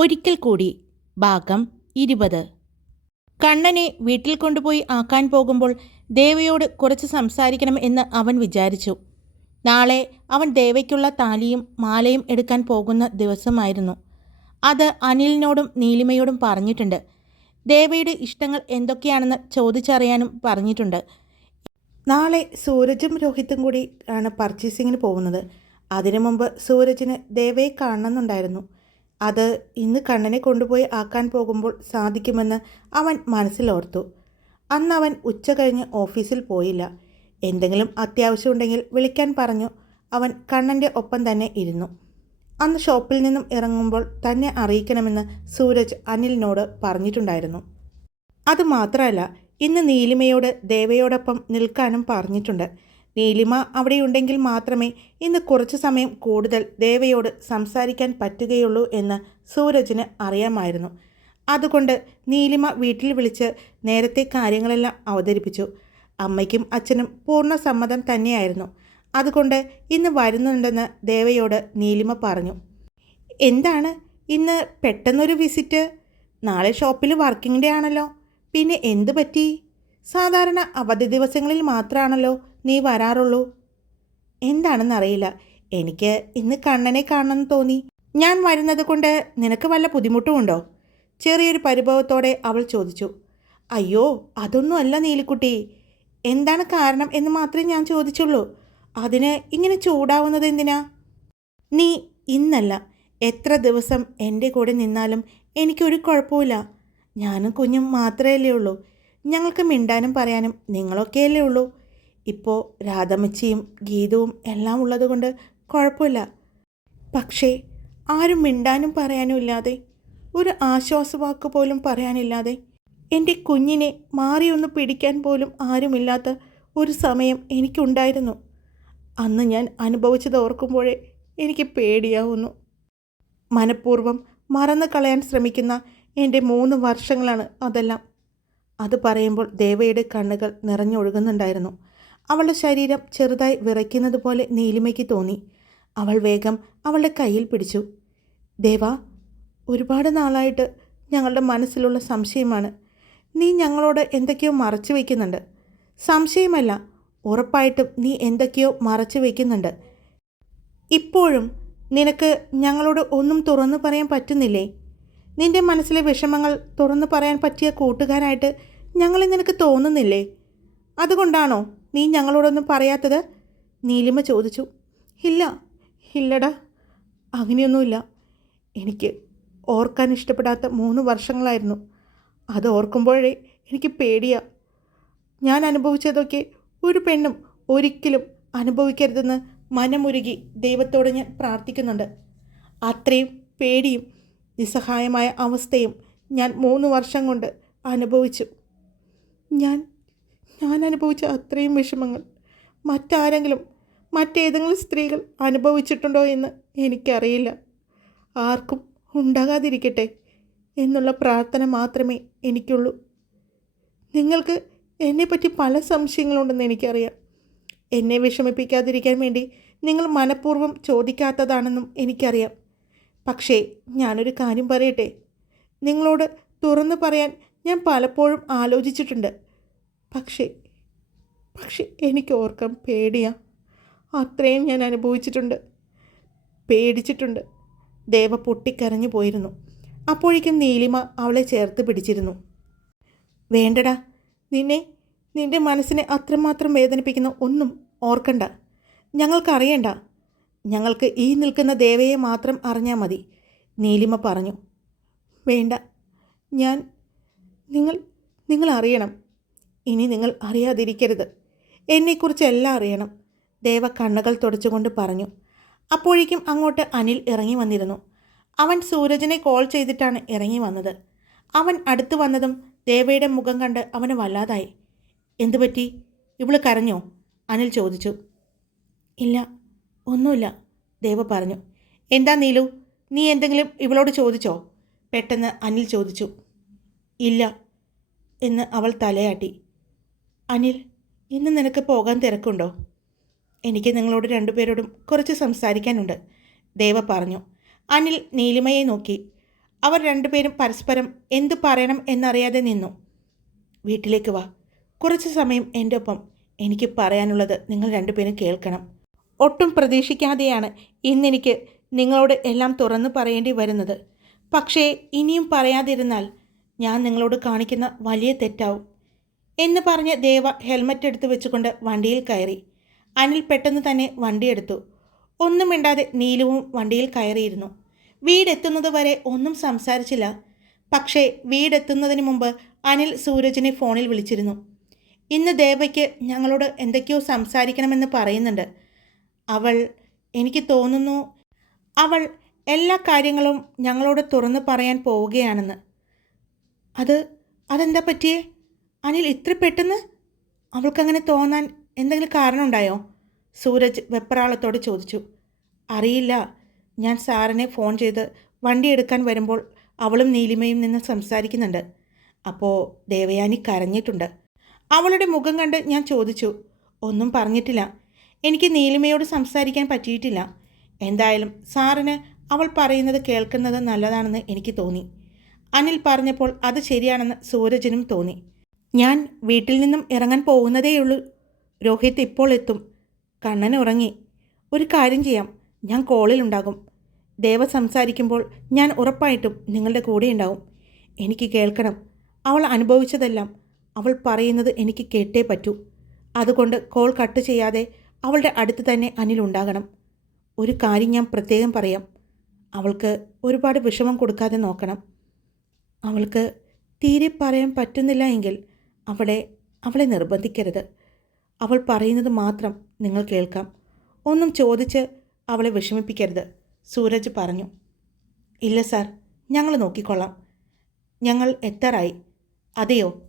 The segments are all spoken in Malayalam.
ഒരിക്കൽ കൂടി ഭാഗം ഇരുപത്. കണ്ണനെ വീട്ടിൽ കൊണ്ടുപോയി ആക്കാൻ പോകുമ്പോൾ ദേവയോട് കുറച്ച് സംസാരിക്കണം എന്ന് അവൻ വിചാരിച്ചു. നാളെ അവൻ ദേവയ്ക്കുള്ള താലിയും മാലയും എടുക്കാൻ പോകുന്ന ദിവസമായിരുന്നു. അത് അനിലിനോടും നീലിമയോടും പറഞ്ഞിട്ടുണ്ട്. ദേവയുടെ ഇഷ്ടങ്ങൾ എന്തൊക്കെയാണെന്ന് ചോദിച്ചറിയാനും പറഞ്ഞിട്ടുണ്ട്. നാളെ സൂരജും രോഹിത്തും കൂടി ആണ് പർച്ചേസിങ്ങിന് പോകുന്നത്. അതിനു മുമ്പ് സൂരജിന് ദേവയെ കാണണമെന്നുണ്ടായിരുന്നു. അത് ഇന്ന് കണ്ണനെ കൊണ്ടുപോയി ആക്കാൻ പോകുമ്പോൾ സാധിക്കുമെന്ന് അവൻ മനസ്സിലോർത്തു. അന്ന് അവൻ ഉച്ച കഴിഞ്ഞ് ഓഫീസിൽ പോയില്ല. എന്തെങ്കിലും അത്യാവശ്യമുണ്ടെങ്കിൽ വിളിക്കാൻ പറഞ്ഞു. അവൻ കണ്ണന്റെ ഒപ്പം തന്നെ ഇരുന്നു. അന്ന് ഷോപ്പിൽ നിന്നും ഇറങ്ങുമ്പോൾ തന്നെ അറിയിക്കണമെന്ന് സൂരജ് അനിലിനോട് പറഞ്ഞിട്ടുണ്ടായിരുന്നു. അതുമാത്രമല്ല ഇന്ന് നീലിമയോട് ദേവയോടൊപ്പം നിൽക്കാനും പറഞ്ഞിട്ടുണ്ട്. നീലിമ അവിടെയുണ്ടെങ്കിൽ മാത്രമേ ഇന്ന് കുറച്ചു സമയം കൂടുതൽ ദേവയോട് സംസാരിക്കാൻ പറ്റുകയുള്ളൂ എന്ന് സൂരജിന് അറിയാമായിരുന്നു. അതുകൊണ്ട് നീലിമ വീട്ടിൽ വിളിച്ച് നേരത്തെ കാര്യങ്ങളെല്ലാം അവതരിപ്പിച്ചു. അമ്മയ്ക്കും അച്ഛനും പൂർണ സമ്മതം തന്നെയായിരുന്നു. അതുകൊണ്ട് ഇന്ന് വരുന്നുണ്ടെന്ന് ദേവയോട് നീലിമ പറഞ്ഞു. എന്താണ്? ഇന്ന് പെട്ടെന്നൊരു വിസിറ്റ്? നാളെ ഷോപ്പിൽ വർക്കിംഗ് ഡേ ആണല്ലോ. പിന്നെ എന്തു പറ്റി? സാധാരണ അവധി ദിവസങ്ങളിൽ മാത്രമാണല്ലോ നീ വരാറുള്ളൂ? എന്താണെന്നറിയില്ല. എനിക്ക് ഇന്ന് കണ്ണനെ കാണണമെന്ന് തോന്നി. ഞാൻ വരുന്നത് കൊണ്ട് നിനക്ക് വല്ല ബുദ്ധിമുട്ടുമുണ്ടോ? ചെറിയൊരു പരിഭവത്തോടെ അവൾ ചോദിച്ചു. അയ്യോ അതൊന്നുമല്ല നീലിക്കുട്ടി. എന്താണ് കാരണം എന്ന് മാത്രമേ ഞാൻ ചോദിച്ചുള്ളൂ. അതിന് ഇങ്ങനെ ചൂടാവുന്നത് എന്തിനാ? നീ ഇന്നല്ല. എത്ര ദിവസം എന്റെ കൂടെ നിന്നാലും എനിക്കൊരു കുഴപ്പമില്ല ഞാനും കുഞ്ഞും മാത്രമല്ലേ ഉള്ളൂ. ഞങ്ങൾക്ക് മിണ്ടാനും പറയാനും നിങ്ങളൊക്കെയല്ലേ ഉള്ളൂ. ഇപ്പോൾ രാധമ്മച്ചിയും ഗീതവും എല്ലാം ഉള്ളതുകൊണ്ട് കുഴപ്പമില്ല. പക്ഷേ ആരും മിണ്ടാനും പറയാനും ഇല്ലാതെ ഒരു ആശ്വാസവാക്ക് പോലും പറയാനില്ലാതെ എന്റെ കുഞ്ഞിനെ മാറിയൊന്ന് പിടിക്കാൻ പോലും ആരുമില്ലാത്ത ഒരു സമയം എനിക്കുണ്ടായിരുന്നു. അന്ന് ഞാൻ അനുഭവിച്ചത് ഓർക്കുമ്പോഴേ എനിക്ക് പേടിയാവുന്നു. മനഃപൂർവം മറന്നു കളയാൻ ശ്രമിക്കുന്ന എന്റെ മൂന്ന് വർഷങ്ങളാണ് അതെല്ലാം. അത് പറയുമ്പോൾ ദേവയുടെ കണ്ണുകൾ നിറഞ്ഞൊഴുകുന്നുണ്ടായിരുന്നു. അവളുടെ ശരീരം ചെറുതായി വിറയ്ക്കുന്നത് പോലെ നീലിമയ്ക്ക് തോന്നി. അവൾ വേഗം അവളുടെ കയ്യിൽ പിടിച്ചു. ദേവ ഒരുപാട് നാളായിട്ട് ഞങ്ങളുടെ മനസ്സിലുള്ള സംശയമാണ്. നീ ഞങ്ങളോട് എന്തൊക്കെയോ മറച്ചു വയ്ക്കുന്നുണ്ട് സംശയമല്ല ഉറപ്പായിട്ടും നീ എന്തൊക്കെയോ മറച്ചു വയ്ക്കുന്നുണ്ട് ഇപ്പോഴും നിനക്ക് ഞങ്ങളോട് ഒന്നും തുറന്നു പറയാൻ പറ്റുന്നില്ലേ? നിന്റെ മനസ്സിലെ വിഷമങ്ങൾ തുറന്നു പറയാൻ പറ്റിയ കൂട്ടുകാരായിട്ട് ഞങ്ങളെ നിനക്ക് തോന്നുന്നില്ലേ? അതുകൊണ്ടാണോ നീ ഞങ്ങളോടൊന്നും പറയാത്തത്? നീലിമ ചോദിച്ചു. ഇല്ല ഇല്ലടാ അങ്ങനെയൊന്നുമില്ല. എനിക്ക് ഓർക്കാൻ ഇഷ്ടപ്പെടാത്ത മൂന്ന് വർഷങ്ങളായിരുന്നു. അത് ഓർക്കുമ്പോഴേ എനിക്ക് പേടിയാ. ഞാൻ അനുഭവിച്ചതൊക്കെ ഒരു പെണ്ണും ഒരിക്കലും അനുഭവിക്കരുതെന്ന് മനമുരുകി ദൈവത്തോട് ഞാൻ പ്രാർത്ഥിക്കുന്നുണ്ട്. അത്രയും പേടിയും നിസ്സഹായമായ അവസ്ഥയും ഞാൻ മൂന്ന് വർഷം കൊണ്ട് അനുഭവിച്ചു. ഞാൻ ഞാൻ അനുഭവിച്ച അത്രയും വിഷമങ്ങൾ. മറ്റാരെങ്കിലും മറ്റേതെങ്കിലും സ്ത്രീകൾ അനുഭവിച്ചിട്ടുണ്ടോ എന്ന് എനിക്കറിയില്ല. ആർക്കും ഉണ്ടാകാതിരിക്കട്ടെ എന്നുള്ള പ്രാർത്ഥന മാത്രമേ എനിക്കുള്ളൂ. നിങ്ങൾക്ക് എന്നെപ്പറ്റി പല സംശയങ്ങളുണ്ടെന്ന് എനിക്കറിയാം. എന്നെ വിഷമിപ്പിക്കാതിരിക്കാൻ വേണ്ടി നിങ്ങൾ മനഃപൂർവം ചോദിക്കാത്തതാണെന്നും എനിക്കറിയാം. പക്ഷേ ഞാനൊരു കാര്യം പറയട്ടെ? നിങ്ങളോട് തുറന്നു പറയാൻ ഞാൻ പലപ്പോഴും ആലോചിച്ചിട്ടുണ്ട്. പക്ഷേ പക്ഷേ എനിക്ക് ഓർക്കാൻ പേടിയാ. അത്രയും ഞാൻ അനുഭവിച്ചിട്ടുണ്ട്. പേടിച്ചിട്ടുണ്ട്. ദേവ പൊട്ടിക്കരഞ്ഞു പോയിരുന്നു. അപ്പോഴേക്കും നീലിമ അവളെ ചേർത്ത് പിടിച്ചിരുന്നു. വേണ്ടടാ നിന്നെ നിന്റെ മനസ്സിനെ അത്രമാത്രം വേദനിപ്പിക്കുന്ന ഒന്നും ഓർക്കണ്ട. ഞങ്ങൾക്കറിയണ്ട. ഞങ്ങൾക്ക് ഈ നിൽക്കുന്ന ദേവയെ മാത്രം അറിഞ്ഞാൽ മതി നീലിമ പറഞ്ഞു. വേണ്ട ഞാൻ നിങ്ങൾ നിങ്ങൾ അറിയണം. ഇനി നിങ്ങൾ അറിയാതിരിക്കരുത്. എന്നെക്കുറിച്ച് എല്ലാം അറിയണം. ദേവ കണ്ണുകൾ തുടച്ചുകൊണ്ട് പറഞ്ഞു. അപ്പോഴേക്കും അങ്ങോട്ട് അനിൽ ഇറങ്ങി വന്നിരുന്നു. അവൻ സൂരജിനെ കോൾ ചെയ്തിട്ടാണ് ഇറങ്ങി വന്നത്. അവൻ അടുത്തു വന്നതും ദേവയുടെ മുഖം കണ്ട് അവന് വല്ലാതായി. എന്തു പറ്റി? ഇവൾ കരഞ്ഞോ? അനിൽ ചോദിച്ചു. ഇല്ല ഒന്നുമില്ല ദേവ പറഞ്ഞു. എന്താ നീലു? നീ എന്തെങ്കിലും ഇവളോട് ചോദിച്ചോ? പെട്ടെന്ന് അനിൽ ചോദിച്ചു. ഇല്ല എന്ന് അവൾ തലയാട്ടി. അനിൽ ഇന്ന് നിനക്ക് പോകാൻ തിരക്കുണ്ടോ? എനിക്ക് നിങ്ങളോട് രണ്ടുപേരോടും കുറച്ച് സംസാരിക്കാനുണ്ട് ദേവ പറഞ്ഞു. അനിൽ നീലിമയെ നോക്കി. അവർ രണ്ടുപേരും പരസ്പരം എന്തു പറയണം എന്നറിയാതെ നിന്നു. വീട്ടിലേക്ക് വാ. കുറച്ച് സമയം എന്റെ ഒപ്പം. എനിക്ക് പറയാനുള്ളത് നിങ്ങൾ രണ്ടുപേരും കേൾക്കണം. ഒട്ടും പ്രതീക്ഷിക്കാതെയാണ് ഇന്നെനിക്ക് നിങ്ങളോട് എല്ലാം തുറന്നു പറയേണ്ടി വരുന്നത്. പക്ഷേ ഇനിയും പറയാതിരുന്നാൽ ഞാൻ നിങ്ങളോട് കാണിക്കുന്ന വലിയ തെറ്റാവും. എന്ന് പറഞ്ഞ് ദേവ ഹെൽമറ്റ് എടുത്ത് വെച്ചുകൊണ്ട് വണ്ടിയിൽ കയറി. അനിൽ പെട്ടെന്ന് തന്നെ വണ്ടിയെടുത്തു ഒന്നും മിണ്ടാതെ നീലുവും വണ്ടിയിൽ കയറിയിരുന്നു. വീടെത്തുന്നത് വരെ ഒന്നും സംസാരിച്ചില്ല. പക്ഷേ വീടെത്തുന്നതിന് മുമ്പ് അനിൽ സൂരജിനെ ഫോണിൽ വിളിച്ചിരുന്നു. ഇന്ന് ദേവയ്ക്ക് ഞങ്ങളോട് എന്തൊക്കെയോ സംസാരിക്കണമെന്ന് പറയുന്നുണ്ട്. അവൾ എനിക്ക് തോന്നുന്നു അവൾ എല്ലാ കാര്യങ്ങളും ഞങ്ങളോട് തുറന്നു പറയാൻ പോവുകയാണെന്ന്. അത് അതെന്താ പറ്റിയേ? അനിൽ ഇത്ര പെട്ടെന്ന് അവൾക്കങ്ങനെ തോന്നാൻ എന്തെങ്കിലും കാരണമുണ്ടായോ? സൂരജ് വെപ്രാളത്തോട് ചോദിച്ചു. അറിയില്ല. ഞാൻ സാറിനെ ഫോൺ ചെയ്ത് വണ്ടി എടുക്കാൻ വരുമ്പോൾ അവളും നീലിമയും നിന്ന് സംസാരിക്കുന്നുണ്ട്. അപ്പോൾ ദേവയാനി കരഞ്ഞിട്ടുണ്ട്. അവളുടെ മുഖം കണ്ട് ഞാൻ ചോദിച്ചു. ഒന്നും പറഞ്ഞിട്ടില്ല. എനിക്ക് നീലിമയോട് സംസാരിക്കാൻ പറ്റിയിട്ടില്ല. എന്തായാലും സാറിന് അവൾ പറയുന്നത് കേൾക്കുന്നത് നല്ലതാണെന്ന് എനിക്ക് തോന്നി. അനിൽ പറഞ്ഞപ്പോൾ അത് ശരിയാണെന്ന് സൂരജിനും തോന്നി. ഞാൻ വീട്ടിൽ നിന്നും ഇറങ്ങാൻ പോകുന്നതേയുള്ളൂ രോഹിത് ഇപ്പോൾ എത്തും. കണ്ണൻ ഉറങ്ങി. ഒരു കാര്യം ചെയ്യാം. ഞാൻ കോളിലുണ്ടാകും ദേവ സംസാരിക്കുമ്പോൾ ഞാൻ ഉറപ്പായിട്ടും നിങ്ങളുടെ കൂടെ ഉണ്ടാവും എനിക്ക് കേൾക്കണം. അവൾ അനുഭവിച്ചതെല്ലാം അവൾ പറയുന്നത് എനിക്ക് കേട്ടേ പറ്റൂ. അതുകൊണ്ട് കോൾ കട്ട് ചെയ്യാതെ അവളുടെ അടുത്ത് തന്നെ അനിൽ ഉണ്ടാകണം. ഒരു കാര്യം ഞാൻ പ്രത്യേകം പറയാം. അവൾക്ക് ഒരുപാട് വിഷമം കൊടുക്കാതെ നോക്കണം. അവൾക്ക് തീരെ പറയാൻ പറ്റുന്നില്ല എങ്കിൽ അവളെ അവളെ നിർബന്ധിക്കരുത്. അവൾ പറയുന്നത് മാത്രം നിങ്ങൾ കേൾക്കാം. ഒന്നും ചോദിച്ച് അവളെ വിഷമിപ്പിക്കരുത് സൂരജ് പറഞ്ഞു. ഇല്ല സാർ ഞങ്ങൾ നോക്കിക്കൊള്ളാം. ഞങ്ങൾ എത്താറായി. അതെയോ?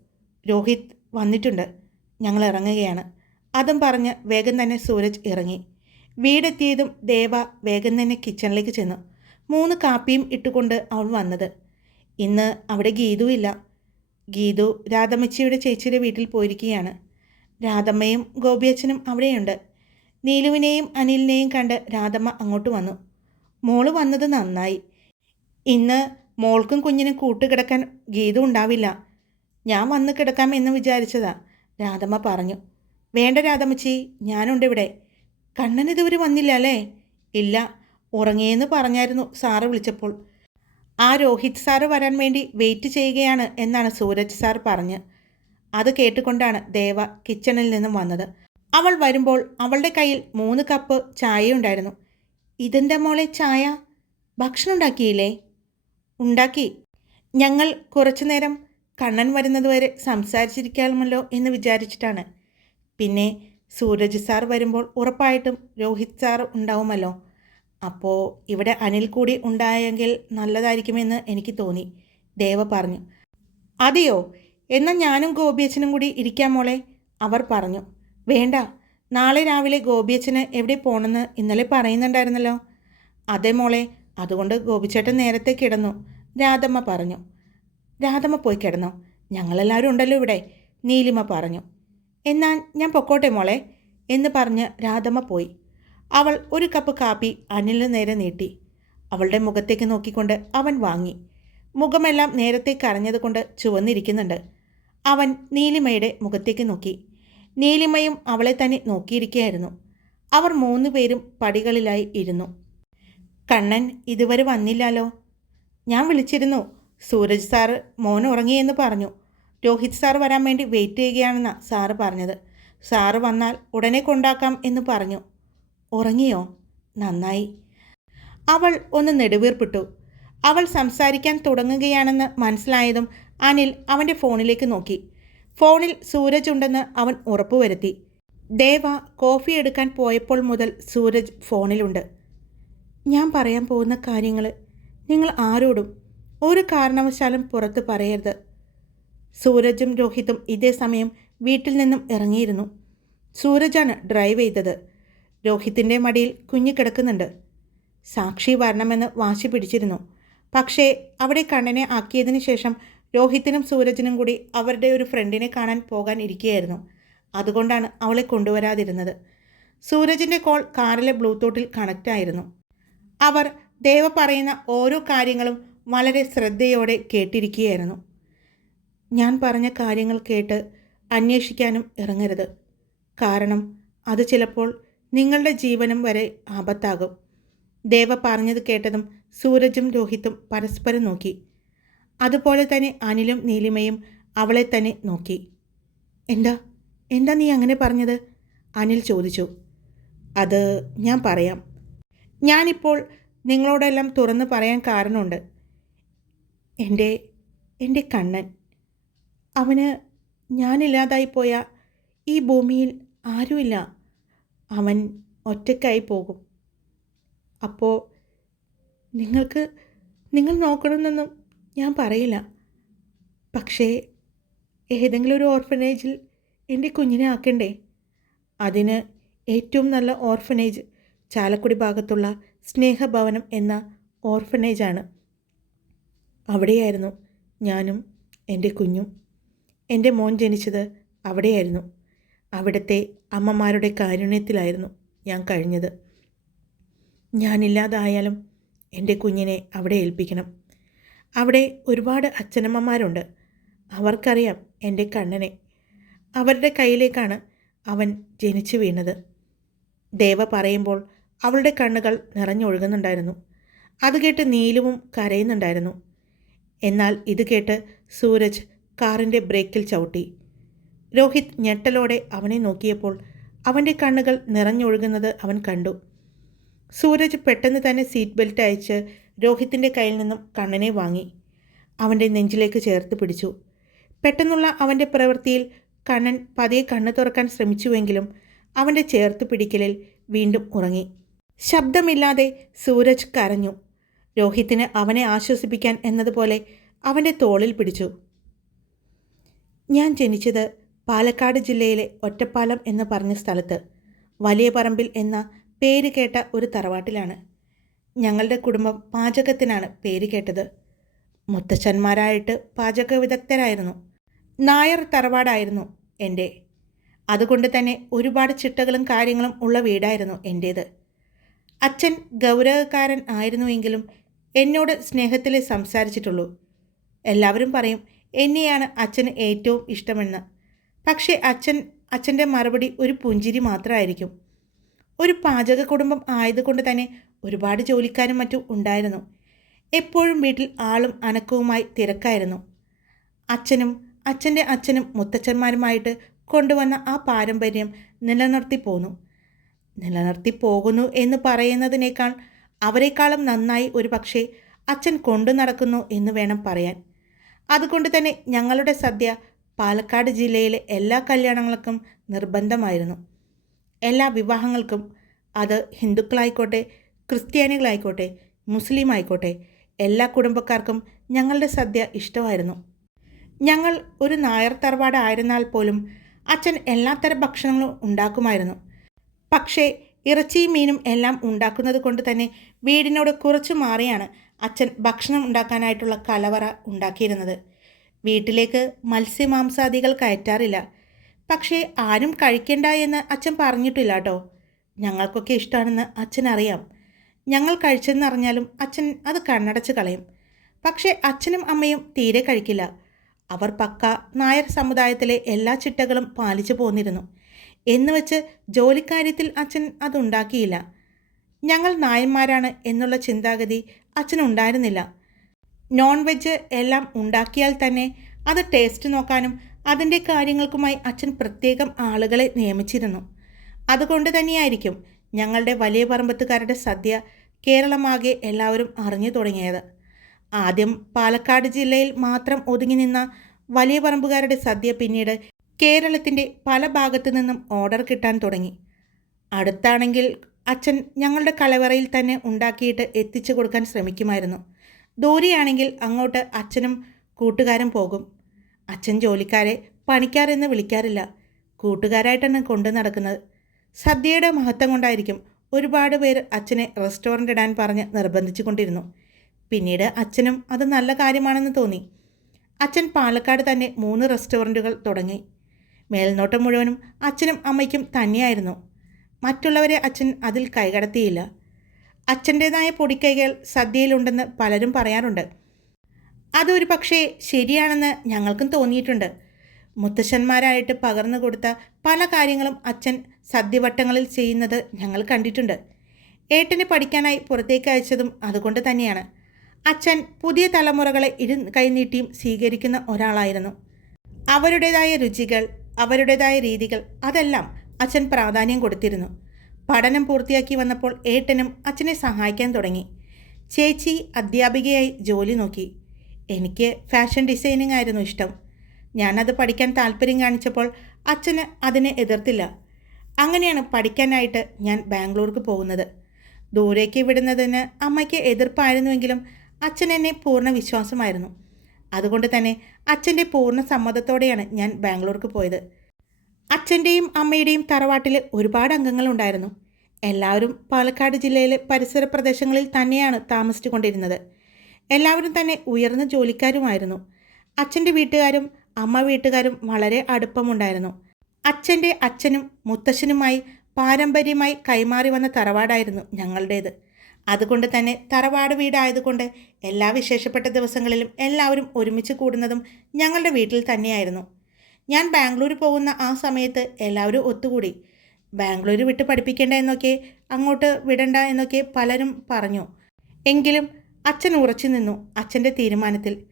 രോഹിത് വന്നിട്ടുണ്ട്. ഞങ്ങൾ ഇറങ്ങുകയാണ്. അതും പറഞ്ഞ് വേഗം തന്നെ സൂരജ് ഇറങ്ങി. വീടെത്തിയതും ദേവ വേഗം തന്നെ കിച്ചണിലേക്ക് ചെന്നു. മൂന്ന് കാപ്പിയും ഇട്ടുകൊണ്ട് അവൾ വന്നത്. ഇന്ന് അവിടെ ഗീതുവില്ല. ഗീതു രാധമ്മച്ചിയുടെ ചേച്ചിയുടെ വീട്ടിൽ പോയിരിക്കുകയാണ്. രാധമ്മയും ഗോപിയച്ഛനും അവിടെയുണ്ട്. നീലുവിനെയും അനിലിനെയും കണ്ട് രാധമ്മ അങ്ങോട്ട് വന്നു. മോൾ വന്നത് നന്നായി. ഇന്ന് മോൾക്കും കുഞ്ഞിനും കൂട്ടുകിടക്കാൻ ഗീതു ഉണ്ടാവില്ല. ഞാൻ വന്ന് കിടക്കാം എന്ന് വിചാരിച്ചതാ രാധമ്മ പറഞ്ഞു. വേണ്ട രാധമ്മച്ചി ഞാനുണ്ട് ഇവിടെ. കണ്ണൻ ഇതുവരെ വന്നില്ല അല്ലേ? ഇല്ല ഉറങ്ങിയെന്ന് പറഞ്ഞായിരുന്നു സാറ് വിളിച്ചപ്പോൾ. ആ രോഹിത് സാറ് വരാൻ വേണ്ടി വെയിറ്റ് ചെയ്യുകയാണ് എന്നാണ് സൂരജ് സാർ പറഞ്ഞ്. അത് കേട്ടുകൊണ്ടാണ് ദേവ കിച്ചണിൽ നിന്നും വന്നത്. അവൾ വരുമ്പോൾ അവളുടെ കയ്യിൽ മൂന്ന് കപ്പ് ചായയുണ്ടായിരുന്നു. ഇതെന്താ മോളെ ചായ? ഭക്ഷണം ഉണ്ടാക്കിയില്ലേ? ഉണ്ടാക്കി. ഞങ്ങൾ കുറച്ചു നേരം കണ്ണൻ വരുന്നതുവരെ സംസാരിച്ചിരിക്കാമല്ലോ എന്ന് വിചാരിച്ചിട്ടാണ്. പിന്നെ സൂരജ് സാർ വരുമ്പോൾ ഉറപ്പായിട്ടും രോഹിത് സാർ ഉണ്ടാവുമല്ലോ. അപ്പോൾ ഇവിടെ അനിൽ കൂടി ഉണ്ടായെങ്കിൽ നല്ലതായിരിക്കുമെന്ന് എനിക്ക് തോന്നി ദേവ പറഞ്ഞു. അതെയോ? എന്നാൽ ഞാനും ഗോപിയച്ഛനും കൂടി ഇരിക്കാം മോളെ അവർ പറഞ്ഞു. വേണ്ട നാളെ രാവിലെ ഗോപിയച്ഛന് എവിടെ പോകണമെന്ന് ഇന്നലെ പറയുന്നുണ്ടായിരുന്നല്ലോ. അതെ മോളെ അതുകൊണ്ട് ഗോപിച്ചേട്ടൻ നേരത്തെ കിടന്നു രാധമ്മ പറഞ്ഞു. രാധമ്മ പോയി കിടന്നോ? ഞങ്ങളെല്ലാവരും ഉണ്ടല്ലോ ഇവിടെ നീലിമ പറഞ്ഞു. എന്നാൽ ഞാൻ പൊക്കോട്ടെ മോളെ എന്ന് പറഞ്ഞ് രാധമ്മ പോയി. അവൾ ഒരു കപ്പ് കാപ്പി അനിലിന് നേരെ നീട്ടി. അവളുടെ മുഖത്തേക്ക് നോക്കിക്കൊണ്ട് അവൻ വാങ്ങി. മുഖമെല്ലാം നേരത്തെ കരഞ്ഞതുകൊണ്ട് ചുവന്നിരിക്കുന്നുണ്ട്. അവൻ നീലിമയുടെ മുഖത്തേക്ക് നോക്കി. നീലിമയും അവളെ തന്നെ നോക്കിയിരിക്കുകയായിരുന്നു. അവർ മൂന്ന് പേരും പടികളിലായി ഇരുന്നു. കണ്ണൻ ഇതുവരെ വന്നില്ലല്ലോ ഞാൻ വിളിച്ചിരുന്നു. സൂരജ് സാറ് മോൻ ഉറങ്ങിയെന്ന് പറഞ്ഞു. രോഹിത് സാർ വരാൻ വേണ്ടി വെയിറ്റ് ചെയ്യുകയാണെന്നാണ് സാറ് പറഞ്ഞത്. സാറ് വന്നാൽ ഉടനെ കൊണ്ടാക്കാം എന്ന് പറഞ്ഞു. ഉറങ്ങിയോ? നന്നായി. അവൾ ഒന്ന് നെടുവീർപ്പിട്ടു. അവൾ സംസാരിക്കാൻ തുടങ്ങുകയാണെന്ന് മനസ്സിലായതും അനിൽ അവന്റെ ഫോണിലേക്ക് നോക്കി. ഫോണിൽ സൂരജ് ഉണ്ടെന്ന് അവൻ ഉറപ്പുവരുത്തി. ദേവ കോഫി എടുക്കാൻ പോയപ്പോൾ മുതൽ സൂരജ് ഫോണിലുണ്ട്. ഞാൻ പറയാൻ പോകുന്ന കാര്യങ്ങൾ നിങ്ങൾ ആരോടും ഒരു കാരണവശാലും പുറത്ത് പറയരുത്. സൂരജും രോഹിതും ഇതേ സമയം വീട്ടിൽ നിന്നും ഇറങ്ങിയിരുന്നു. സൂരജാണ് ഡ്രൈവ് ചെയ്തത്. രോഹിത്തിന്റെ മടിയിൽ കുഞ്ഞു കിടക്കുന്നുണ്ട് സാക്ഷി വരണമെന്ന് വാശി പിടിച്ചിരുന്നു. പക്ഷേ അവിടെ കണ്ണനെ ആക്കിയതിന് ശേഷം രോഹിത്തിനും സൂരജിനും കൂടി അവരുടെ ഒരു ഫ്രണ്ടിനെ കാണാൻ പോകാൻ ഇരിക്കുകയായിരുന്നു. അതുകൊണ്ടാണ് അവളെ കൊണ്ടുവരാതിരുന്നത്. സൂരജിന്റെ കോൾ കാറിലെ ബ്ലൂടൂത്തിൽ കണക്റ്റ് ആയിരുന്നു അവർ ദേവ പറയുന്ന ഓരോ കാര്യങ്ങളും വളരെ ശ്രദ്ധയോടെ കേട്ടിരിക്കുകയായിരുന്നു. ഞാൻ പറഞ്ഞ കാര്യങ്ങൾ കേട്ട് അന്വേഷിക്കാനും ഇറങ്ങരുത്. കാരണം അത് ചിലപ്പോൾ നിങ്ങളുടെ ജീവനും വരെ ആപത്താകും. ദേവ പറഞ്ഞത് കേട്ടതും സൂരജും രോഹിത്തും പരസ്പരം നോക്കി. അതുപോലെ തന്നെ അനിലും നീലിമയും അവളെ തന്നെ നോക്കി. എന്താ? എന്താ നീ അങ്ങനെ പറഞ്ഞത്? അനിൽ ചോദിച്ചു. അത് ഞാൻ പറയാം. ഞാനിപ്പോൾ നിങ്ങളോടെല്ലാം തുറന്ന് പറയാൻ കാരണമുണ്ട്. എന്റെ എന്റെ കണ്ണൻ. അവന് ഞാനില്ലാതായിപ്പോയ ഈ ഭൂമിയിൽ ആരുമില്ല. അവൻ ഒറ്റയ്ക്കായി പോകും. അപ്പോൾ നിങ്ങൾക്ക് നിങ്ങൾ നോക്കണമെന്നൊന്നും ഞാൻ പറയില്ല. പക്ഷേ ഏതെങ്കിലും ഒരു ഓർഫനേജിൽ എന്റെ കുഞ്ഞിനെ ആക്കണ്ടേ? അതിന് ഏറ്റവും നല്ല ഓർഫനേജ് ചാലക്കുടി ഭാഗത്തുള്ള സ്നേഹഭവനം എന്ന ഓർഫനേജാണ്. അവിടെയായിരുന്നു ഞാനും എന്റെ കുഞ്ഞും. എന്റെ മോൻ ജനിച്ചത് അവിടെയായിരുന്നു. അവിടുത്തെ അമ്മമാരുടെ കാരുണ്യത്തിലായിരുന്നു ഞാൻ കഴിഞ്ഞത്. ഞാനില്ലാതായാലും എന്റെ കുഞ്ഞിനെ അവിടെ ഏൽപ്പിക്കണം. അവിടെ ഒരുപാട് അച്ഛനമ്മമാരുണ്ട്. അവർക്കറിയാം എന്റെ കണ്ണനെ. അവരുടെ കയ്യിലേക്കാണ് അവൻ ജനിച്ചു വീണത്. ദേവ പറയുമ്പോൾ അവളുടെ കണ്ണുകൾ നിറഞ്ഞൊഴുകുന്നുണ്ടായിരുന്നു. അത് കേട്ട് നീലുവും കരയുന്നുണ്ടായിരുന്നു. എന്നാൽ ഇത് കേട്ട് സൂരജ് കാറിന്റെ ബ്രേക്കിൽ ചവിട്ടി. രോഹിത് ഞെട്ടലോടെ അവനെ നോക്കിയപ്പോൾ അവന്റെ കണ്ണുകൾ നിറഞ്ഞൊഴുകുന്നത് അവൻ കണ്ടു. സൂരജ് പെട്ടെന്ന് തന്നെ സീറ്റ് ബെൽറ്റ് അയച്ച് രോഹിത്തിന്റെ കയ്യിൽ നിന്നും കണ്ണനെ വാങ്ങി. അവന്റെ നെഞ്ചിലേക്ക് ചേർത്ത് പിടിച്ചു. പെട്ടെന്നുള്ള അവന്റെ പ്രവൃത്തിയിൽ കണ്ണൻ പതിയെ കണ്ണു തുറക്കാൻ ശ്രമിച്ചുവെങ്കിലും അവന്റെ ചേർത്ത് പിടിക്കലിൽ വീണ്ടും ഉറങ്ങി. ശബ്ദമില്ലാതെ സൂരജ് കരഞ്ഞു. രോഹിത്തിന് അവനെ ആശ്വസിപ്പിക്കാൻ എന്നതുപോലെ അവന്റെ തോളിൽ പിടിച്ചു. ഞാൻ ജനിച്ചത് പാലക്കാട് ജില്ലയിലെ ഒറ്റപ്പാലം എന്ന് പറഞ്ഞ സ്ഥലത്ത് വലിയ പറമ്പിൽ എന്ന പേര് കേട്ട ഒരു തറവാട്ടിലാണ്. ഞങ്ങളുടെ കുടുംബം പാചകത്തിനാണ് പേര് കേട്ടത്. മുത്തച്ഛന്മാരായിട്ട് പാചക വിദഗ്ധരായിരുന്നു. നായർ തറവാടായിരുന്നു എന്റെ. അതുകൊണ്ട് തന്നെ ഒരുപാട് ചിട്ടകളും കാര്യങ്ങളും ഉള്ള വീടായിരുന്നു എന്റേത്. അച്ഛൻ ഗൗരവക്കാരൻ ആയിരുന്നുവെങ്കിലും എന്നോട് സ്നേഹത്തിൽ സംസാരിച്ചിട്ടുള്ളൂ. എല്ലാവരും പറയും എന്നെയാണ് അച്ഛന് ഏറ്റവും ഇഷ്ടമെന്ന്. പക്ഷേ അച്ഛൻ അച്ഛന്റെ മറുപടി ഒരു പുഞ്ചിരി മാത്രമായിരിക്കും. ഒരു പാചക കുടുംബം ആയതുകൊണ്ട് തന്നെ ഒരുപാട് ജോലിക്കാരും മറ്റും ഉണ്ടായിരുന്നു. എപ്പോഴും വീട്ടിൽ ആളും അനക്കവുമായി തിരക്കായിരുന്നു. അച്ഛനും അച്ഛന്റെ അച്ഛനും മുത്തച്ഛന്മാരുമായിട്ട് കൊണ്ടുവന്ന ആ പാരമ്പര്യം നിലനിർത്തി പോന്നു. നിലനിർത്തി പോകുന്നു എന്ന് പറയുന്നതിനേക്കാൾ അവരെക്കാളും നന്നായി ഒരു പക്ഷേ അച്ഛൻ കൊണ്ടു നടക്കുന്നു എന്ന് വേണം പറയാൻ. അതുകൊണ്ട് തന്നെ ഞങ്ങളുടെ സദ്യ പാലക്കാട് ജില്ലയിലെ എല്ലാ കല്യാണങ്ങൾക്കും നിർബന്ധമായിരുന്നു. എല്ലാ വിവാഹങ്ങൾക്കും അത് ഹിന്ദുക്കളായിക്കോട്ടെ ക്രിസ്ത്യാനികളായിക്കോട്ടെ മുസ്ലിം ആയിക്കോട്ടെ എല്ലാ കുടുംബക്കാർക്കും ഞങ്ങളുടെ സദ്യ ഇഷ്ടമായിരുന്നു. ഞങ്ങൾ ഒരു നായർ തറവാട് ആയിരുന്നാൽ പോലും അച്ഛൻ എല്ലാത്തരം ഭക്ഷണങ്ങളും ഉണ്ടാക്കുമായിരുന്നു. പക്ഷേ ഇറച്ചിയും മീനും എല്ലാം ഉണ്ടാക്കുന്നത് കൊണ്ട് തന്നെ വീടിനോട് കുറച്ച് മാറിയാണ് അച്ഛൻ ഭക്ഷണം ഉണ്ടാക്കാനായിട്ടുള്ള കലവറ ഉണ്ടാക്കിയിരുന്നത്. വീട്ടിലേക്ക് മത്സ്യമാംസാദികൾ കയറ്റാറില്ല. പക്ഷേ ആരും കഴിക്കണ്ട എന്ന് അച്ഛൻ പറഞ്ഞിട്ടില്ല കേട്ടോ ഞങ്ങൾക്കൊക്കെ ഇഷ്ടമാണെന്ന് അച്ഛൻ അറിയാം ഞങ്ങൾ കഴിച്ചെന്നറിഞ്ഞാലും അച്ഛൻ അത് കണ്ണടച്ച് കളയും. പക്ഷേ അച്ഛനും അമ്മയും തീരെ കഴിക്കില്ല. അവർ പക്ക നായർ സമുദായത്തിലെ എല്ലാ ചിട്ടകളും പാലിച്ചു പോന്നിരുന്നു. എന്നുവെച്ച് ജോലിക്കാര്യത്തിൽ അച്ഛൻ അതുണ്ടാക്കിയില്ല. ഞങ്ങൾ നായന്മാരാണ് എന്നുള്ള ചിന്താഗതി അച്ഛനുണ്ടായിരുന്നില്ല. നോൺ വെജ് എല്ലാം ഉണ്ടാക്കിയാൽ തന്നെ അത് ടേസ്റ്റ് നോക്കാനും അതിന്റെ കാര്യങ്ങൾക്കുമായി അച്ഛൻ പ്രത്യേകം ആളുകളെ നിയമിച്ചിരുന്നു. അതുകൊണ്ട് തന്നെയായിരിക്കും ഞങ്ങളുടെ വലിയ പറമ്പത്തുകാരുടെ സദ്യ കേരളമാകെ എല്ലാവരും അറിഞ്ഞു തുടങ്ങിയത്. ആദ്യം പാലക്കാട് ജില്ലയിൽ മാത്രം ഒതുങ്ങി നിന്ന വലിയ പറമ്പുകാരുടെ സദ്യ പിന്നീട് കേരളത്തിന്റെ പല ഭാഗത്തു നിന്നും ഓർഡർ കിട്ടാൻ തുടങ്ങി. അടുത്താണെങ്കിൽ അച്ഛൻ ഞങ്ങളുടെ കലവറയിൽ തന്നെ ഉണ്ടാക്കിയിട്ട് എത്തിച്ചു കൊടുക്കാൻ ശ്രമിക്കുമായിരുന്നു. ദൂരെയാണെങ്കിൽ അങ്ങോട്ട് അച്ഛനും കൂട്ടുകാരും പോകും. അച്ഛൻ ജോലിക്കാരെ പണിക്കാരെന്ന് വിളിക്കാറില്ല. കൂട്ടുകാരായിട്ടാണ് കൊണ്ടു നടക്കുന്നത്. സദ്യയുടെ മഹത്വം കൊണ്ടായിരിക്കും ഒരുപാട് പേര് അച്ഛനെ റെസ്റ്റോറന്റ് ഇടാൻ പറഞ്ഞ് നിർബന്ധിച്ചു കൊണ്ടിരുന്നു പിന്നീട് അച്ഛനും അത് നല്ല കാര്യമാണെന്ന് തോന്നി. അച്ഛൻ പാലക്കാട് തന്നെ മൂന്ന് റെസ്റ്റോറന്റുകൾ തുടങ്ങി. മേൽനോട്ടം മുഴുവനും അച്ഛനും അമ്മയ്ക്കും തന്നെയായിരുന്നു. മറ്റുള്ളവരെ അച്ഛൻ അതിൽ കൈകടത്തിയില്ല. അച്ഛന്റേതായ പൊടിക്കൈകൾ സദ്യയിലുണ്ടെന്ന് പലരും പറയാറുണ്ട്. അതൊരു പക്ഷേ ശരിയാണെന്ന് ഞങ്ങൾക്കും തോന്നിയിട്ടുണ്ട്. മുത്തശ്ശന്മാരായിട്ട് പകർന്നു കൊടുത്ത പല കാര്യങ്ങളും അച്ഛൻ സദ്യവട്ടങ്ങളിൽ ചെയ്യുന്നത് ഞങ്ങൾ കണ്ടിട്ടുണ്ട്. ഏട്ടനെ പഠിക്കാനായി പുറത്തേക്ക് അയച്ചതും അതുകൊണ്ട് തന്നെയാണ്. അച്ഛൻ പുതിയ തലമുറകളെ ഇരു കൈനീട്ടിയും സ്വീകരിക്കുന്ന ഒരാളായിരുന്നു. അവരുടേതായ രുചികൾ അവരുടേതായ രീതികൾ അതെല്ലാം അച്ഛൻ പ്രാധാന്യം കൊടുത്തിരുന്നു. പഠനം പൂർത്തിയാക്കി വന്നപ്പോൾ ഏട്ടനും അച്ഛനെ സഹായിക്കാൻ തുടങ്ങി. ചേച്ചി അധ്യാപികയായി ജോലി നോക്കി. എനിക്ക് ഫാഷൻ ഡിസൈനിങ് ആയിരുന്നു ഇഷ്ടം. ഞാനത് പഠിക്കാൻ താല്പര്യം കാണിച്ചപ്പോൾ അച്ഛന് അതിനെ എതിർത്തില്ല. അങ്ങനെയാണ് പഠിക്കാനായിട്ട് ഞാൻ ബാംഗ്ലൂർക്ക് പോകുന്നത്. ദൂരേക്ക് വിടുന്നതിന് അമ്മയ്ക്ക് എതിർപ്പായിരുന്നുവെങ്കിലും അച്ഛൻ എന്നെ പൂർണ വിശ്വാസമായിരുന്നു. അതുകൊണ്ട് തന്നെ അച്ഛന്റെ പൂർണ സമ്മതത്തോടെയാണ് ഞാൻ ബാംഗ്ലൂർക്ക് പോയത്. അച്ഛന്റെയും അമ്മയുടെയും തറവാട്ടിൽ ഒരുപാട് അംഗങ്ങളുണ്ടായിരുന്നു. എല്ലാവരും പാലക്കാട് ജില്ലയിലെ പരിസര പ്രദേശങ്ങളിൽ തന്നെയാണ് താമസിച്ചുകൊണ്ടിരുന്നത്. എല്ലാവരും തന്നെ ഉയർന്ന ജോലിക്കാരുമായിരുന്നു. അച്ഛന്റെ വീട്ടുകാരും അമ്മ വീട്ടുകാരും വളരെ അടുപ്പമുണ്ടായിരുന്നു. അച്ഛന്റെ അച്ഛനും മുത്തശ്ശനുമായി പാരമ്പര്യമായി കൈമാറി വന്ന തറവാടായിരുന്നു ഞങ്ങളുടേത്. അതുകൊണ്ട് തന്നെ തറവാട് വീടായതുകൊണ്ട് എല്ലാ വിശേഷപ്പെട്ട ദിവസങ്ങളിലും എല്ലാവരും ഒരുമിച്ച് കൂടുന്നതും ഞങ്ങളുടെ വീട്ടിൽ തന്നെയായിരുന്നു. ഞാൻ ബാംഗ്ലൂർ പോകുന്ന ആ സമയത്ത് എല്ലാവരും ഒത്തുകൂടി. ബാംഗ്ലൂർ വിട്ട് പഠിപ്പിക്കേണ്ട എന്നൊക്കെ അങ്ങോട്ട് വിടണ്ട എന്നൊക്കെ പലരും പറഞ്ഞു. എങ്കിലും അച്ഛൻ ഉറച്ചു നിന്നു അച്ഛന്റെ തീരുമാനത്തിൽ.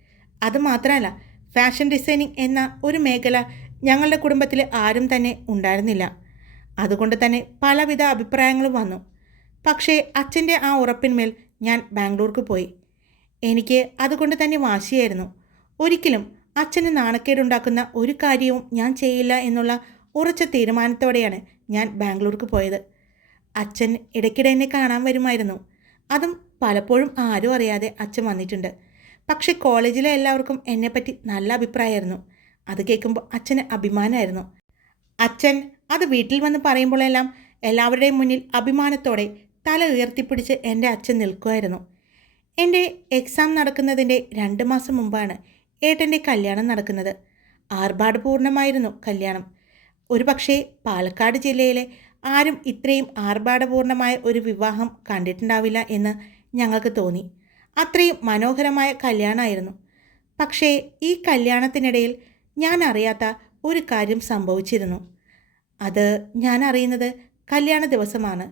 അതുമാത്രമല്ല ഫാഷൻ ഡിസൈനിങ് എന്ന ഒരു മേഖല ഞങ്ങളുടെ കുടുംബത്തിൽ ആരും തന്നെ ഉണ്ടായിരുന്നില്ല. അതുകൊണ്ട് തന്നെ പലവിധ അഭിപ്രായങ്ങളും വന്നു. പക്ഷേ അച്ഛന്റെ ആ ഉറപ്പിന്മേൽ ഞാൻ ബാംഗ്ലൂർക്ക് പോയി. എനിക്ക് അതുകൊണ്ട് തന്നെ വാശിയായിരുന്നു. ഒരിക്കലും അച്ഛന് നാണക്കേടുണ്ടാക്കുന്ന ഒരു കാര്യവും ഞാൻ ചെയ്യില്ല എന്നുള്ള ഉറച്ച തീരുമാനത്തോടെയാണ് ഞാൻ ബാംഗ്ലൂർക്ക് പോയത്. അച്ഛൻ ഇടയ്ക്കിടെ എന്നെ കാണാൻ വരുമായിരുന്നു. അതും പലപ്പോഴും ആരും അറിയാതെ അച്ഛൻ വന്നിട്ടുണ്ട്. പക്ഷേ കോളേജിലെ എല്ലാവർക്കും എന്നെപ്പറ്റി നല്ല അഭിപ്രായമായിരുന്നു. അത് കേൾക്കുമ്പോൾ അച്ഛന് അഭിമാനമായിരുന്നു. അച്ഛൻ അത് വീട്ടിൽ വന്ന് പറയുമ്പോഴെല്ലാം എല്ലാവരുടെയും മുന്നിൽ അഭിമാനത്തോടെ തല ഉയർത്തിപ്പിടിച്ച് എന്റെ അച്ഛൻ നിൽക്കുമായിരുന്നു. എന്റെ എക്സാം നടക്കുന്നതിന്റെ രണ്ട് മാസം മുമ്പാണ് ഏട്ടന്റെ കല്യാണം നടക്കുന്നത്. ആർഭാടപൂർണമായിരുന്നു കല്യാണം. ഒരു പക്ഷേ പാലക്കാട് ജില്ലയിലെ ആരും ഇത്രയും ആർഭാടപൂർണമായ ഒരു വിവാഹം കണ്ടിട്ടുണ്ടാവില്ല എന്ന് ഞങ്ങൾക്ക് തോന്നി. അത്രയും മനോഹരമായ കല്യാണമായിരുന്നു. പക്ഷേ ഈ കല്യാണത്തിനിടയിൽ ഞാൻ അറിയാത്ത ഒരു കാര്യം സംഭവിച്ചിരുന്നു. അത് ഞാൻ അറിയുന്നത് കല്യാണ ദിവസമാണ്.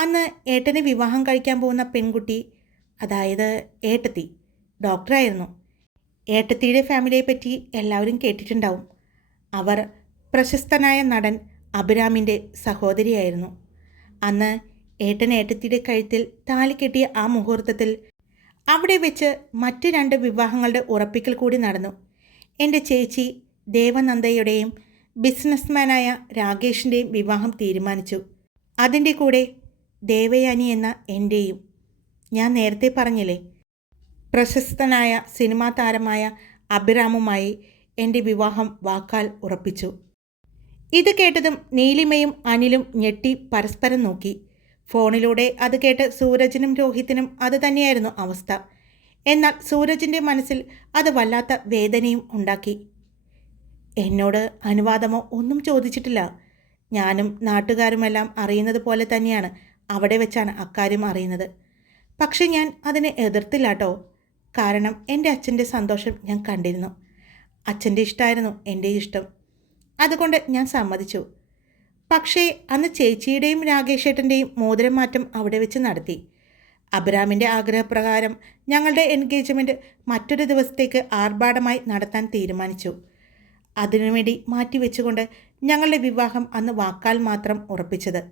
അന്ന് ഏട്ടനെ വിവാഹം കഴിക്കാൻ പോകുന്ന പെൺകുട്ടി അതായത് ഏട്ടത്തി ഡോക്ടറായിരുന്നു. ഏട്ടത്തിയുടെ ഫാമിലിയെ പറ്റി എല്ലാവരും കേട്ടിട്ടുണ്ടാവും. അവർ പ്രശസ്തനായ നടൻ അഭിരാമിന്റെ സഹോദരിയായിരുന്നു. അന്ന് ഏട്ടൻ ഏട്ടത്തിയുടെ കഴുത്തിൽ താലി കെട്ടിയ ആ മുഹൂർത്തത്തിൽ അവിടെ വെച്ച് മറ്റു രണ്ട് വിവാഹങ്ങളുടെ ഉറപ്പിക്കൽ കൂടി നടന്നു. എന്റെ ചേച്ചി ദേവനന്ദയുടെയും ബിസിനസ്മാനായ രാകേഷിന്റെയും വിവാഹം തീരുമാനിച്ചു. അതിന്റെ കൂടെ ദേവയാനി എന്ന എന്റെയും. ഞാൻ നേരത്തെ പറഞ്ഞില്ലേ പ്രശസ്തനായ സിനിമാ താരമായ അഭിരാമുമായി എന്റെ വിവാഹം വാക്കാൽ ഉറപ്പിച്ചു. ഇത് കേട്ടതും നീലിമയും അനിലും ഞെട്ടി പരസ്പരം നോക്കി. ഫോണിലൂടെ അത് കേട്ട് സൂരജിനും രോഹിത്തിനും അത് തന്നെയായിരുന്നു അവസ്ഥ. എന്നാൽ സൂരജിന്റെ മനസ്സിൽ അത് വല്ലാത്ത വേദനയും ഉണ്ടാക്കി. എന്നോട് അനുവാദമോ ഒന്നും ചോദിച്ചിട്ടില്ല. ഞാനും നാട്ടുകാരുമെല്ലാം അറിയുന്നത് പോലെ തന്നെയാണ് അവിടെ വെച്ചാണ് അക്കാര്യം അറിയുന്നത്. പക്ഷെ ഞാൻ അതിനെ എതിർത്തില്ല കേട്ടോ കാരണം എന്റെ അച്ഛന്റെ സന്തോഷം ഞാൻ കണ്ടിരുന്നു. അച്ഛന്റെ ഇഷ്ടമായിരുന്നു എന്റെ ഇഷ്ടം. അതുകൊണ്ട് ഞാൻ സമ്മതിച്ചു. പക്ഷേ അന്ന് ചേച്ചിയുടെയും രാകേഷേട്ടന്റെയും മോതിരമാറ്റം അവിടെ വെച്ച് നടത്തി. അബ്രാമിന്റെ ആഗ്രഹപ്രകാരം ഞങ്ങളുടെ എൻഗേജ്മെന്റ് മറ്റൊരു ദിവസത്തേക്ക് ആർഭാടമായി നടത്താൻ തീരുമാനിച്ചു. അതിനുവേണ്ടി മാറ്റിവെച്ചുകൊണ്ട് ഞങ്ങളുടെ വിവാഹം അന്ന് വാക്കാൽ മാത്രം ഉറപ്പിച്ചത്.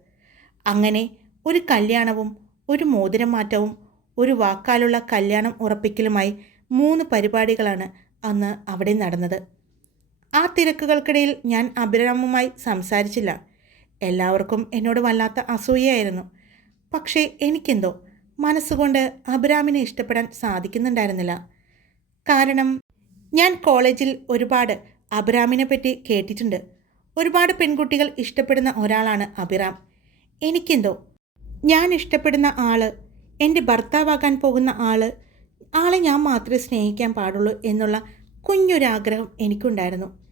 അങ്ങനെ ഒരു കല്യാണവും ഒരു മോതിരമാറ്റവും ഒരു വാക്കാലുള്ള കല്യാണം ഉറപ്പിക്കലുമായി മൂന്ന് പരിപാടികളാണ് അന്ന് അവിടെ നടന്നത്. ആ തിരക്കുകൾക്കിടയിൽ ഞാൻ അഭിരാമുമായി സംസാരിച്ചില്ല. എല്ലാവർക്കും എന്നോട് വല്ലാത്ത അസൂയയായിരുന്നു. പക്ഷേ എനിക്കെന്തോ മനസ്സുകൊണ്ട് അഭിരാമിനെ ഇഷ്ടപ്പെടാൻ സാധിക്കുന്നുണ്ടായിരുന്നില്ല. കാരണം ഞാൻ കോളേജിൽ ഒരുപാട് അഭിരാമിനെ പറ്റി കേട്ടിട്ടുണ്ട്. ഒരുപാട് പെൺകുട്ടികൾ ഇഷ്ടപ്പെടുന്ന ഒരാളാണ് അഭിറാം എനിക്കെന്തോ ഞാൻ ഇഷ്ടപ്പെടുന്ന ആൾ എന്റെ ഭർത്താവാകാൻ പോകുന്ന ആൾ ആളെ ഞാൻ മാത്രമേ സ്നേഹിക്കാൻ പാടുള്ളൂ എന്നുള്ള കുഞ്ഞൊരാഗ്രഹം എനിക്കുണ്ടായിരുന്നു.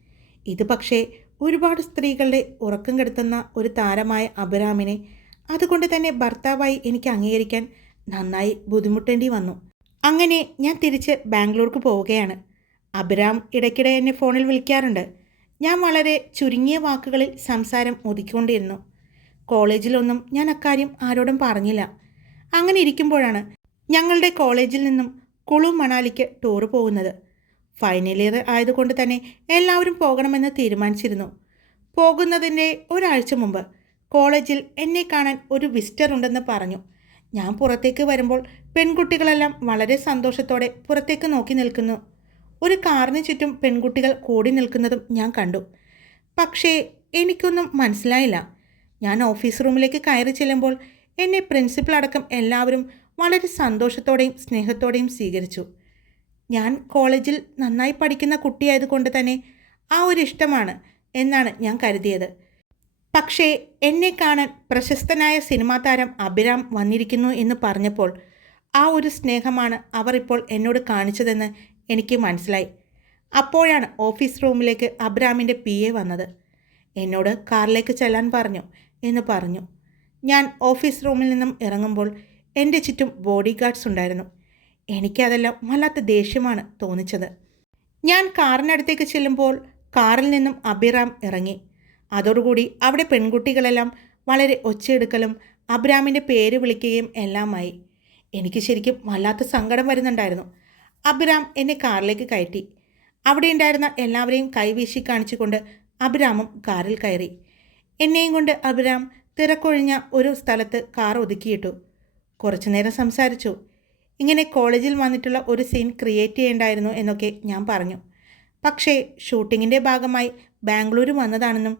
ഇത് പക്ഷേ ഒരുപാട് സ്ത്രീകളുടെ ഉറക്കം കെടുത്തുന്ന ഒരു താരമായ അഭിരാമിനെ അതുകൊണ്ട് തന്നെ ഭർത്താവായി എനിക്ക് അംഗീകരിക്കാൻ നന്നായി ബുദ്ധിമുട്ടേണ്ടി വന്നു. അങ്ങനെ ഞാൻ തിരിച്ച് ബാംഗ്ലൂർക്ക് പോവുകയാണ്. അഭിരാം ഇടയ്ക്കിടെ എന്നെ ഫോണിൽ വിളിക്കാറുണ്ട്. ഞാൻ വളരെ ചുരുങ്ങിയ വാക്കുകളിൽ സംസാരം ഒതുക്കിക്കൊണ്ടിരുന്നു. കോളേജിലൊന്നും ഞാൻ അക്കാര്യം ആരോടും പറഞ്ഞില്ല. അങ്ങനെ ഇരിക്കുമ്പോഴാണ് ഞങ്ങളുടെ കോളേജിൽ നിന്നും കുളു മണാലിക്ക് ടൂർ പോകുന്നത്. ഫൈനൽ ഇയർ ആയതുകൊണ്ട് തന്നെ എല്ലാവരും പോകണമെന്ന് തീരുമാനിച്ചിരുന്നു. പോകുന്നതിന്റെ ഒരാഴ്ച മുമ്പ് കോളേജിൽ എന്നെ കാണാൻ ഒരു വിസ്റ്റർ ഉണ്ടെന്ന് പറഞ്ഞു. ഞാൻ പുറത്തേക്ക് വരുമ്പോൾ പെൺകുട്ടികളെല്ലാം വളരെ സന്തോഷത്തോടെ പുറത്തേക്ക് നോക്കി നിൽക്കുന്നു. ഒരു കാറിന് ചുറ്റും പെൺകുട്ടികൾ കൂടി നിൽക്കുന്നതും ഞാൻ കണ്ടു. പക്ഷേ എനിക്കൊന്നും മനസ്സിലായില്ല. ഞാൻ ഓഫീസ് റൂമിലേക്ക് കയറി ചെല്ലുമ്പോൾ എന്നെ പ്രിൻസിപ്പൽ അടക്കം എല്ലാവരും വളരെ സന്തോഷത്തോടെയും സ്നേഹത്തോടെയും സ്വീകരിച്ചു. ഞാൻ കോളേജിൽ നന്നായി പഠിക്കുന്ന കുട്ടിയായതുകൊണ്ട് തന്നെ ആ ഒരു ഇഷ്ടമാണ് എന്നാണ് ഞാൻ കരുതിയത്. പക്ഷേ എന്നെ കാണാൻ പ്രശസ്തനായ സിനിമാ താരം അഭിരാം വന്നിരിക്കുന്നു എന്ന് പറഞ്ഞപ്പോൾ ആ ഒരു സ്നേഹമാണ് അവർ ഇപ്പോൾ എന്നോട് കാണിച്ചതെന്ന് എനിക്ക് മനസ്സിലായി. അപ്പോഴാണ് ഓഫീസ് റൂമിലേക്ക് അബ്രാമിന്റെ പി എ വന്നത്. എന്നോട് കാറിലേക്ക് ചെല്ലാൻ പറഞ്ഞു എന്ന് പറഞ്ഞു. ഞാൻ ഓഫീസ് റൂമിൽ നിന്നും ഇറങ്ങുമ്പോൾ എന്റെ ചുറ്റും ബോഡി ഗാർഡ്സ് ഉണ്ടായിരുന്നു. എനിക്കതെല്ലാം വല്ലാത്ത ദേഷ്യമാണ് തോന്നിച്ചത്. ഞാൻ കാറിനടുത്തേക്ക് ചെല്ലുമ്പോൾ കാറിൽ നിന്നും അഭിറാം ഇറങ്ങി. അതോടുകൂടി അവിടെ പെൺകുട്ടികളെല്ലാം വളരെ ഒച്ചയെടുക്കലും അബ്രാമിന്റെ പേര് വിളിക്കുകയും എല്ലാമായി. എനിക്ക് ശരിക്കും വല്ലാത്ത സങ്കടം വരുന്നുണ്ടായിരുന്നു. അബ്രാം എന്നെ കാറിലേക്ക് കയറ്റി. അവിടെ ഉണ്ടായിരുന്ന എല്ലാവരെയും കൈവീശി കാണിച്ചുകൊണ്ട് അബ്രാമും കാറിൽ കയറി. എന്നെയും കൊണ്ട് അബ്രാം തിരക്കൊഴിഞ്ഞ ഒരു സ്ഥലത്ത് കാർ ഒതുക്കിയിട്ടു. കുറച്ചു നേരം സംസാരിച്ചു. ഇങ്ങനെ കോളേജിൽ വന്നിട്ടുള്ള ഒരു സീൻ ക്രിയേറ്റ് ചെയ്യേണ്ടായിരുന്നു എന്നൊക്കെ ഞാൻ പറഞ്ഞു. പക്ഷേ ഷൂട്ടിങ്ങിന്റെ ഭാഗമായി ബാംഗ്ലൂർ വന്നതാണെന്നും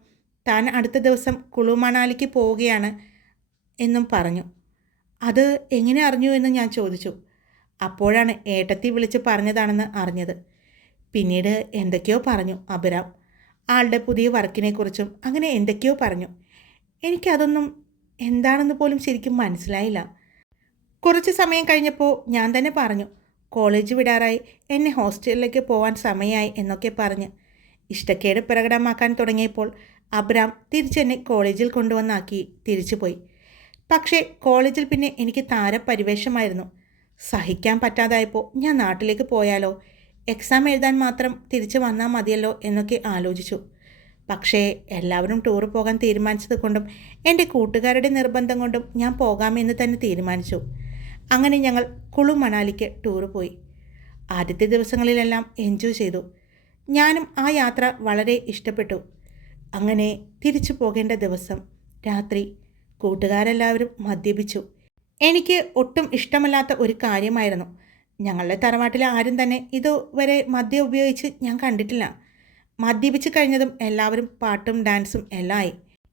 താൻ അടുത്ത ദിവസം കുളു മണാലിക്ക് പോവുകയാണ് എന്നും പറഞ്ഞു. അത് എങ്ങനെ അറിഞ്ഞു എന്ന് ഞാൻ ചോദിച്ചു. അപ്പോഴാണ് ഏട്ടത്തി വിളിച്ച് പറഞ്ഞതാണെന്ന് അറിഞ്ഞത്. പിന്നീട് എന്തൊക്കെയോ പറഞ്ഞു അഭിരാം. ആളുടെ പുതിയ വർക്കിനെക്കുറിച്ചും അങ്ങനെ എന്തൊക്കെയോ പറഞ്ഞു. എനിക്കതൊന്നും എന്താണെന്ന് പോലും ശരിക്കും മനസ്സിലായില്ല. കുറച്ച് സമയം കഴിഞ്ഞപ്പോൾ ഞാൻ തന്നെ പറഞ്ഞു കോളേജ് വിടാറായി എന്നെ ഹോസ്റ്റലിലേക്ക് പോകാൻ സമയമായി എന്നൊക്കെ പറഞ്ഞ്. ഇഷ്ടക്കേട് പ്രകടമാക്കാൻ തുടങ്ങിയപ്പോൾ അബ്രാം തിരിച്ചെന്നെ കോളേജിൽ കൊണ്ടുവന്നാക്കി തിരിച്ചുപോയി പക്ഷേ കോളേജിൽ പിന്നെ എനിക്ക് താരപരിവേഷമായിരുന്നു. സഹിക്കാൻ പറ്റാതായപ്പോൾ ഞാൻ നാട്ടിലേക്ക് പോയാലോ എക്സാം എഴുതാൻ മാത്രം തിരിച്ചു വന്നാൽ മതിയല്ലോ എന്നൊക്കെ ആലോചിച്ചു. പക്ഷേ എല്ലാവരും ടൂർ പോകാൻ തീരുമാനിച്ചത് കൊണ്ടും എന്റെ കൂട്ടുകാരുടെ നിർബന്ധം കൊണ്ടും ഞാൻ പോകാമെന്ന് തന്നെ തീരുമാനിച്ചു. അങ്ങനെ ഞങ്ങൾ കുളു മണാലിക്ക് ടൂർ പോയി. ആദ്യത്തെ ദിവസങ്ങളിലെല്ലാം എൻജോയ് ചെയ്തു. ഞാനും ആ യാത്ര വളരെ ഇഷ്ടപ്പെട്ടു. അങ്ങനെ തിരിച്ചു പോകേണ്ട ദിവസം രാത്രി കൂട്ടുകാരെല്ലാവരും മദ്യപിച്ചു. എനിക്ക് ഒട്ടും ഇഷ്ടമല്ലാത്ത ഒരു കാര്യമായിരുന്നു. ഞങ്ങളുടെ തറവാട്ടിലെ ആരും തന്നെ ഇതുവരെ മദ്യം ഉപയോഗിച്ച് ഞാൻ കണ്ടിട്ടില്ല. മദ്യപിച്ച് കഴിഞ്ഞതും എല്ലാവരും പാട്ടും ഡാൻസും എല്ലാം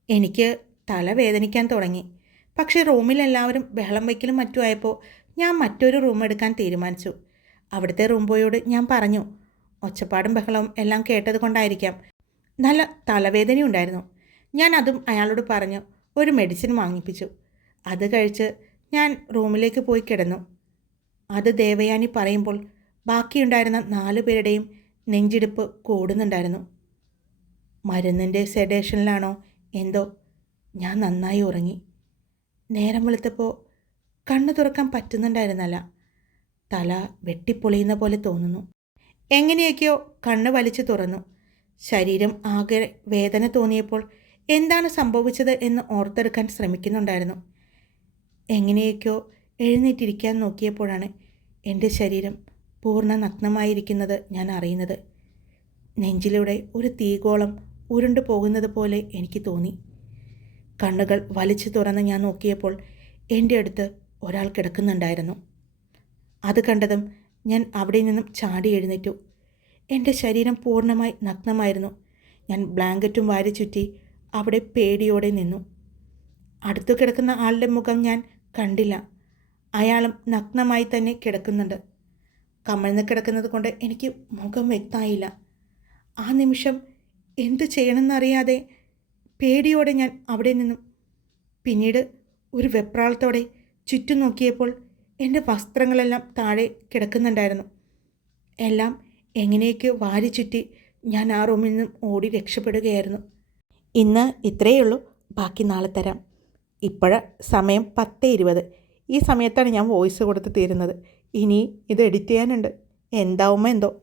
എനിക്ക് തല വേദനിക്കാൻ തുടങ്ങി. പക്ഷേ റൂമിൽ എല്ലാവരും ബഹളം വയ്ക്കലും മറ്റുമായപ്പോൾ ഞാൻ മറ്റൊരു റൂം എടുക്കാൻ തീരുമാനിച്ചു. അവിടുത്തെ റൂം ബോയോട് ഞാൻ പറഞ്ഞു ഒച്ചപ്പാടും ബഹളവും എല്ലാം കേട്ടത് കൊണ്ടായിരിക്കാം. നല്ല തലവേദനയുണ്ടായിരുന്നു ഞാൻ അതും അയാളോട് പറഞ്ഞു ഒരു മെഡിസിൻ വാങ്ങിപ്പിച്ചു. അത് കഴിച്ച് ഞാൻ റൂമിലേക്ക് പോയി കിടന്നു. അത് ദേവയാനി പറയുമ്പോൾ ബാക്കിയുണ്ടായിരുന്ന നാല് പേരുടെയും നെഞ്ചിടിപ്പ് കൂടുന്നുണ്ടായിരുന്നു. മരുന്നിന്റെ സെഡേഷനിലാണോ എന്തോ? ഞാൻ നന്നായി ഉറങ്ങി. നേരം വെളുത്തപ്പോൾ കണ്ണു തുറക്കാൻ പറ്റുന്നുണ്ടായിരുന്നല്ല. തല വെട്ടിപ്പൊളിയുന്ന പോലെ തോന്നുന്നു. എങ്ങനെയൊക്കെയോ കണ്ണ് വലിച്ചു തുറന്നു. ശരീരം ആകെ വേദന തോന്നിയപ്പോൾ എന്താണ് സംഭവിച്ചത് എന്ന് ഓർത്തെടുക്കാൻ ശ്രമിക്കുന്നുണ്ടായിരുന്നു. എങ്ങനെയൊക്കെയോ എഴുന്നേറ്റിരിക്കാൻ നോക്കിയപ്പോഴാണ് എന്റെ ശരീരം പൂർണ നഗ്നമായിരിക്കുന്നത് ഞാൻ അറിയുന്നത്. നെഞ്ചിലൂടെ ഒരു തീകോളം ഉരുണ്ടു പോകുന്നത് പോലെ എനിക്ക് തോന്നി. കണ്ണുകൾ വലിച്ചു തുറന്ന് ഞാൻ നോക്കിയപ്പോൾ എന്റെ അടുത്ത് ഒരാൾ കിടക്കുന്നുണ്ടായിരുന്നു. അത് കണ്ടതും ഞാൻ അവിടെ നിന്നും ചാടി എഴുന്നേറ്റു. എന്റെ ശരീരം പൂർണമായി നഗ്നമായിരുന്നു. ഞാൻ ബ്ലാങ്കറ്റും വാരി ചുറ്റി അവിടെ പേടിയോടെ നിന്നു. അടുത്തു കിടക്കുന്ന ആളുടെ മുഖം ഞാൻ കണ്ടില്ല. അയാളും നഗ്നമായി തന്നെ കിടക്കുന്നുണ്ട്. കമഴ്ന്ന് കിടക്കുന്നത് കൊണ്ട് എനിക്ക് മുഖം വ്യക്തമായില്ല. ആ നിമിഷം എന്തു ചെയ്യണമെന്നറിയാതെ പേടിയോടെ ഞാൻ അവിടെ നിന്നും പിന്നീട് ഒരു വെപ്രാളത്തോടെ ചുറ്റും നോക്കിയപ്പോൾ എന്റെ വസ്ത്രങ്ങളെല്ലാം താഴെ കിടക്കുന്നുണ്ടായിരുന്നു. എല്ലാം എങ്ങനെയൊക്കെ വാരി ചുറ്റി ഞാൻ ആ റൂമിൽ നിന്നും ഓടി രക്ഷപ്പെടുകയായിരുന്നു. ഇന്ന് ഇത്രയേ ഉള്ളൂ. ബാക്കി നാളെ തരാം. ഇപ്പോഴ സമയം പത്ത് ഇരുപത്. ഈ സമയത്താണ് ഞാൻ വോയിസ് കൊടുത്ത് തീരുന്നത്. ഇനി ഇത് എഡിറ്റ് ചെയ്യാനുണ്ട്. എന്താവുമോ എന്തോ?